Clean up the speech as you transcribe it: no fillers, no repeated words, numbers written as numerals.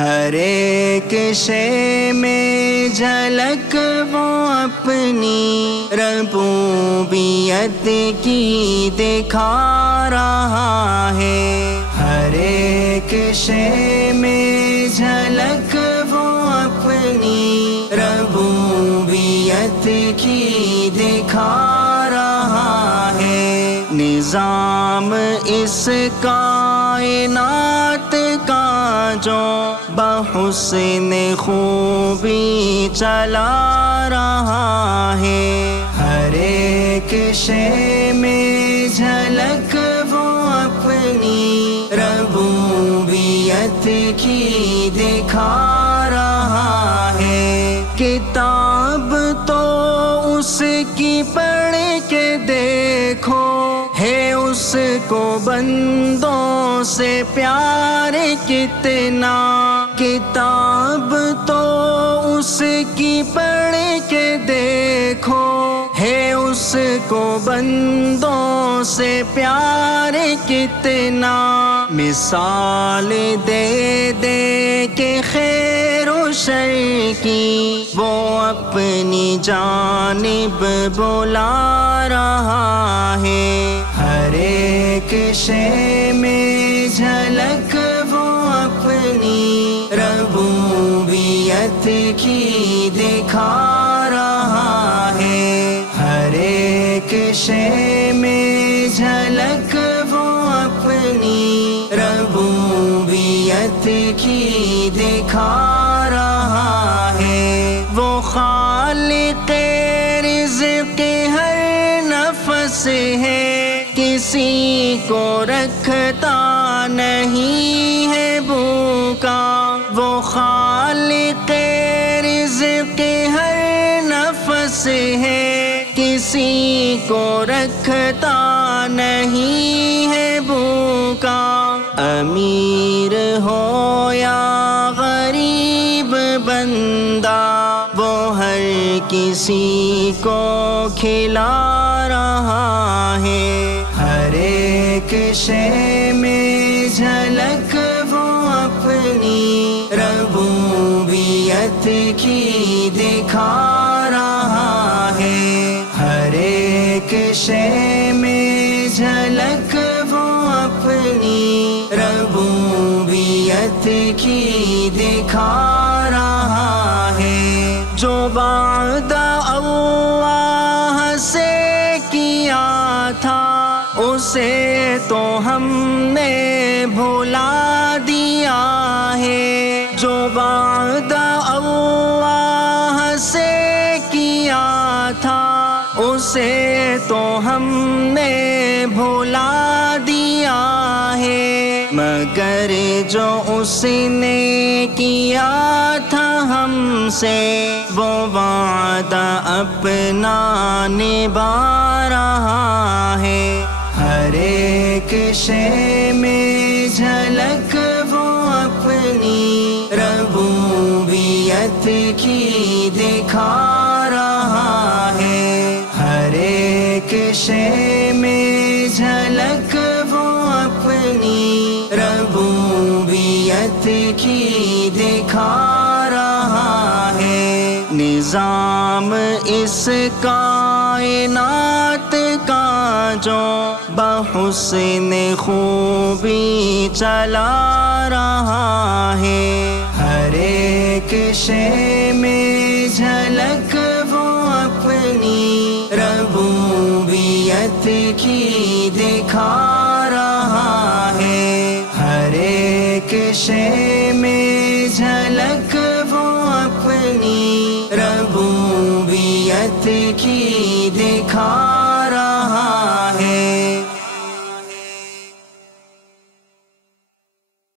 ہر ایک شے میں جھلک وہ اپنی ربوبیت کی دکھا رہا ہے۔ ہر ایک شے میں جھلک وہ اپنی ربوبیت کی دکھا رہا ہے۔ نظام اس کائنات کا جو بحسن خوبی چلا رہا ہے۔ ہر ایک شے میں جھلک وہ اپنی ربوبیت کی دکھا رہا ہے۔ کتاب تو اس کی پڑھ کے دیکھو، ہے اس کو بندوں سے پیار کتنا۔ کتاب تو اس کی پڑھ کے دیکھو، ہے اس کو بندوں سے پیار کتنا۔ مثال دے دے کہ خیر و شر کی وہ اپنی جانب بلا رہا ہے۔ ہر ایک شے میں جھلک وہ اپنی ربوبیت کی دکھا رہا ہے۔ ہر ایک شے میں جھلک وہ اپنی ربوبیت کی دکھا رہا ہے۔ وہ خالق رزق ہر نفس ہے، کسی کو رکھتا نہیں ہے بھوکا۔ وہ خالق رزق ہر نفس ہے، کسی کو رکھتا نہیں ہے بھوکا۔ امیر ہو یا غریب بندہ، وہ ہر کسی کو کھلا رہا ہے۔ ہر ایک شے میں جھلک وہ اپنی ربوبیت کی دکھا رہا ہے۔ ہر ایک شے میں جھلک وہ اپنی ربوبیت کی دکھا رہا ہے۔ جو وعدہ اللہ سے کیا تھا، اسے تو ہم نے بھلا دیا ہے۔ جو وعدہ اللہ سے کیا تھا، اسے تو ہم نے بھلا دیا ہے۔ مگر جو اس نے کیا تھا ہم سے، وہ وعدہ اپنا نبھا رہا ہے۔ ہر ایک شے میں جھلک وہ اپنی ربوبیت کی دکھا رہا ہے۔ ہر ایک شے میں جھلک وہ اپنی ربوبیت کی دکھا رہا ہے۔ نظام اس کائنات کا جو بحسن خوبی چلا رہا ہے۔ ہر ایک شے میں جھلک وہ اپنی ربوبیت کی دکھا رہا ہے۔ ہر ایک شے میں جھلک وہ اپنی ربوبیت کی دکھا